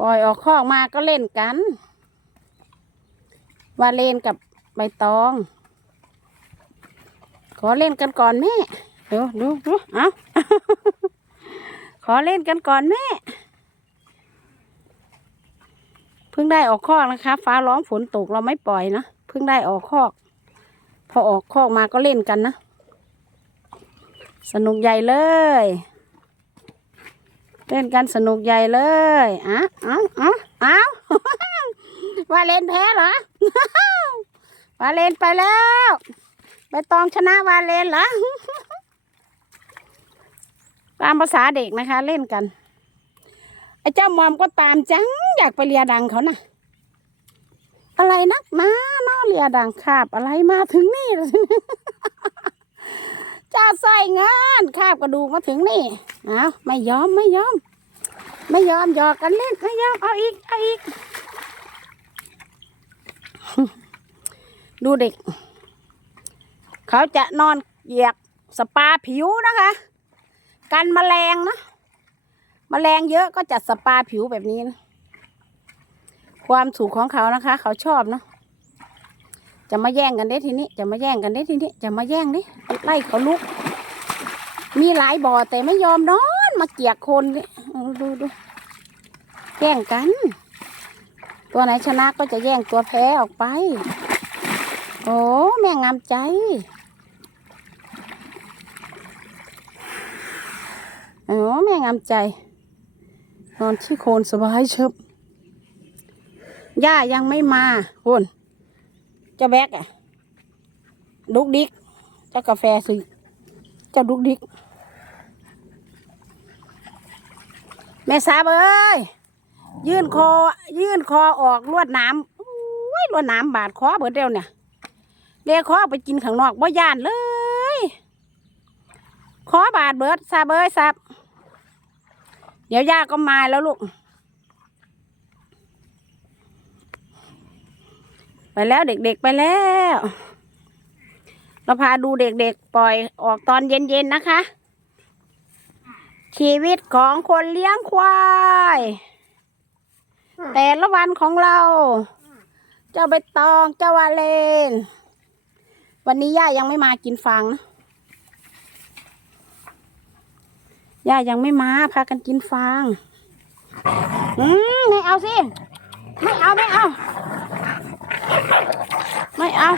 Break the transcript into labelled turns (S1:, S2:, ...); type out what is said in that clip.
S1: ปล่อยออกคอกมาก็เล่นกันวาเลนกับใบตอง ขอเล่นกันก่อนแม่ดูดูดูเอาขอเล่นกันก่อนแม่ เพิ่งได้ออกคอกนะคะ ฟ้าร้องฝนตกเราไม่ปล่อยนะเพิ่งได้ออกคอก พอออกคอกมาก็เล่นกันนะ สนุกใหญ่เลย เล่นกันสนุกใหญ่เลยอะเอาเอาเอาว่าเลนแพ้เหรอวาเลนไปแล้วใบตองชนะวาเลนเหรอ ตามภาษาเด็กนะคะ เล่นกัน ไอ้เจ้ามอมก็ตามจัง อยากไปเลียดังเขานะอะไรนักนะเนาะเลียดังคาบอะไรมาถึงนี่ล่ะเจ้าใส่งานคาบกระดูกมาถึงนี่เอาไม่ยอมไม่ยอม ไม่ยอมหยอกกันเล่นไม่ยอมเอาอีกเอาอีก ดูเด็ก เขาจะนอนเหยียกสปาผิวนะคะ กันแมลงนะแมลงเยอะก็จัดสปาผิวแบบนี้นะความสูงของเขานะคะ เขาชอบเนาะ จะมาแย่งกันได้ทีนี้ จะมาแย่งกันได้ทีนี้ จะมาแย่งดิไล่เขาลุก มีหลายบ่อแต่ไม่ยอมนอนมาเกียกคนนี่ดูดูแย่งกัน ตัวไหนชนะก็จะแย่งตัวแพ้ออกไป โอ้แม่งามใจโอ้แม่งามใจ นอนที่โคนสบายเชิบย่ายังไม่มาคุณ จ้าแบกอะดุกดิกเจ้ากาแฟสิเจ้าดุกดิก แม่สาบเอ้ยยื่นคอ ยื่นคอออกลวดน้ำอุ้ยลวดน้ำบาดคอเบิดเดียวเนี่ยเรียคอไปกินข้างนอกบ่ย่านเลยคอบาดเบิดซาเบยซับ เดี๋ยวย่าก็มาแล้วลูก ไปแล้วเด็กๆไปแล้ว เราพาดูเด็กๆปล่อยออกตอนเย็นๆนะคะ ชีวิตของคนเลี้ยงควาย แต่ละวันของเรา เจ้าใบตองเจ้าวาเลน วันนี้ย่ายังไม่มากินฟางนะย่ายังไม่มาพากันกินฟาง อืมไม่เอาสิ ไม่เอาไม่เอา ไม่เอา